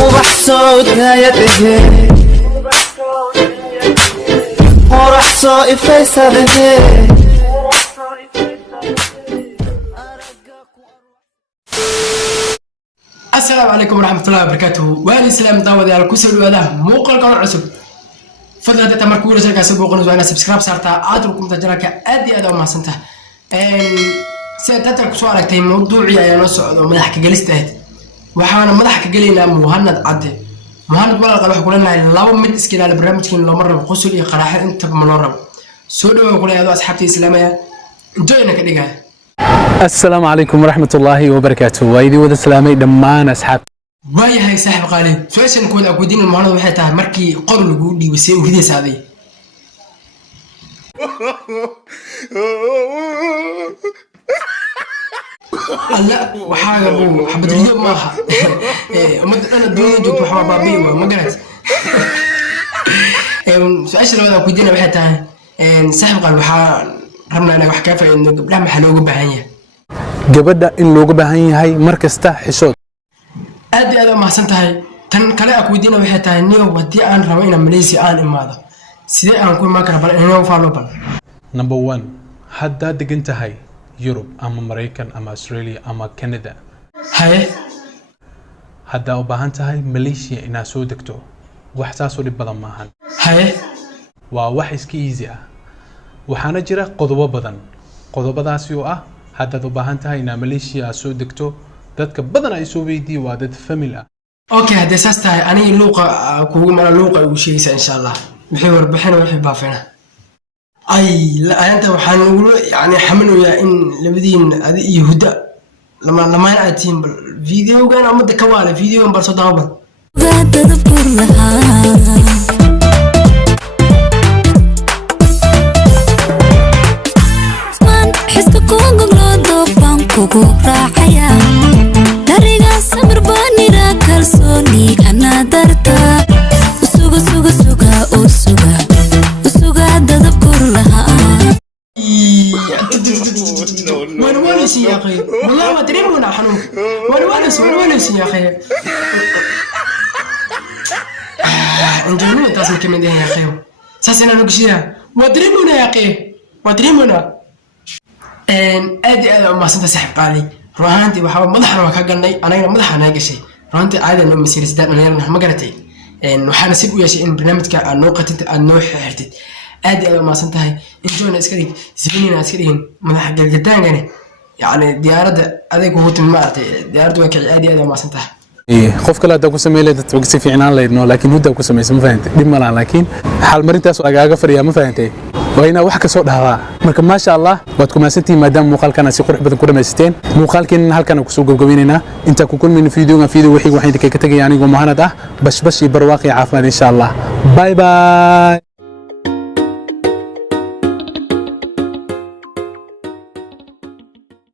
وبحصود نايته ورحصو إفيساده. السلام عليكم ورحمة الله وبركاته. وأنا سلام داود على كسر ولا موقع قناة عصب. فضل هذا تمر كورة شركة سبوا قناة وأنا سبسكرايب صارتها أترككم تجربة أدي ما سنتها. سأتترك سؤالك تي موضوعي يا نص مدحك جلسته. وحنا مدحك جلينا مهند عدي. مهند ولا قالوا حكولنا لو مد إسكيل على برنامج كين لو مرة قصر يقرأ أنت بمنورة. سودوا وقول يا أصحابتي إسلامية. جوينا كديجا. السلام عليكم ورحمة الله وبركاته. وإذا ود السلامي دمان أصحاب. واي هاي صاحب قالي سويسن كود أقودين المهند وحيتها مركي قرن جودي وسي وكذا سادي. لا وحاجة أبو حبة اليوم معها. أنا الدنيا جت وحبة بابي وما قرأت. سويسن كود أقودين وحيتها صاحب قال وحا رمنا أنا وحكافة إنه قبلها محلوق بهانية. gabadha in looga baahan yahay mar kasta xishood aad ma xasantahay tan kale ak weydiina waxay tahay niyo wadii aan rabo in Malaysia aan imaado sidee aan ku iman karaa bal inuu faalo bal number 1 hadda degan tahay Europe ama Mareykan ama Australia ama Canada haye hadda u baahan tahay Malaysia inaad soo degto wax taas oo dhib badan maahan haye waa wax iska easy ah waxaana jira qodobo badan qodobadaasi oo ah hadda u baahan tahay in Malaysia soo degto dadka badan ay soo weydii waa dad family ah okay hadda saastahay aniga luuqa kuugu mara luuqa u sheegaysa insha Allah wixii warbixin wixii baafina ay la anta waxaan ugu yani xamilaya in labadiin adi iyo huda lama ay tiin bal videogan ama dadka wala videogan bal soo daawad kugu raacaya dariga samir banira kalsooni ana darta usuga dadab kurlaha وانا سي يا اخي والله ما ادري من حنون وانا سي يا اخي انجلوني تاسن كمان يا اخي ساسنا نقشيها وادري من يا اخي وادري من أدي ما سنت سحب قالي روحانتي وحاول مدحنا وكجني أنا مدحنا قشي روحانتي عادة إنه مسير سداد أنا ما قرأتي إنه حنا سيب ويا شيء إن برنامج كأنوقة النوع حرتت أدي ما سنت هاي إنجونا إسكري زبيني ناس كريين مدح جدان يعني ديارة هذا قوة المعرض ديارة وكل أدي ما سنت هاي qof kale aad ku sameeyay waqti fiican leedno laakiin hudda ku sameeyay ma fahanteen dib ma laha laakiin hal marintaas lagaaga fariya ma fahanteen wayna wax ka soo dhahaa marka ma sha Allah waad ku maasantii maadaama muuqaalkana si qurux badan ku dhameysteen muuqaalkeen halkan ku soo gabagabeynayna inta ku kulmin video wixii waxaan idinka ka tagay aniga Muhammad ah bash iyo barwaaqi caafimaad insha Allah bye bye